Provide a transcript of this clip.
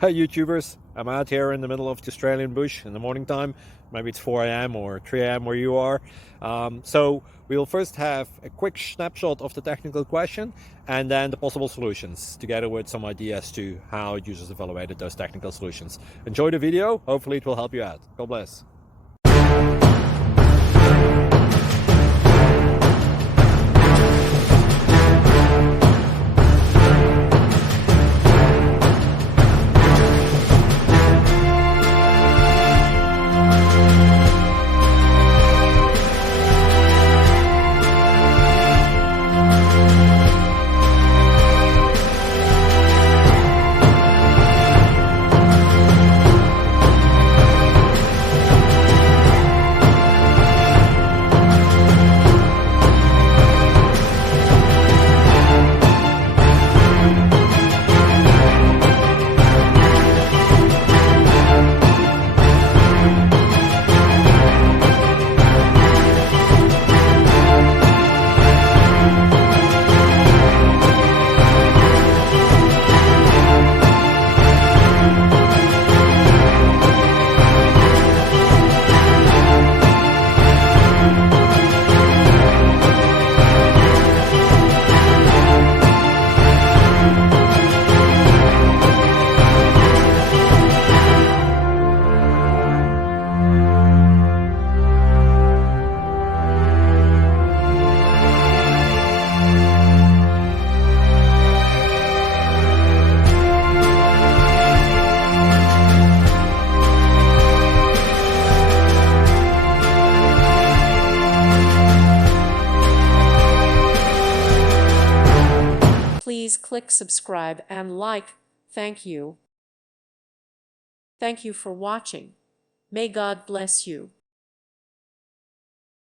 Hey YouTubers, I'm out here in the middle of the Australian bush in the morning time. Maybe it's 4 a.m. or 3 a.m. where you are. So we'll first have a quick snapshot of the technical question and then the possible solutions, together with some ideas to how users evaluated those technical solutions. Enjoy the video, hopefully it will help you out. God bless. Please click subscribe and like. Thank you. Thank you for watching. May God bless you.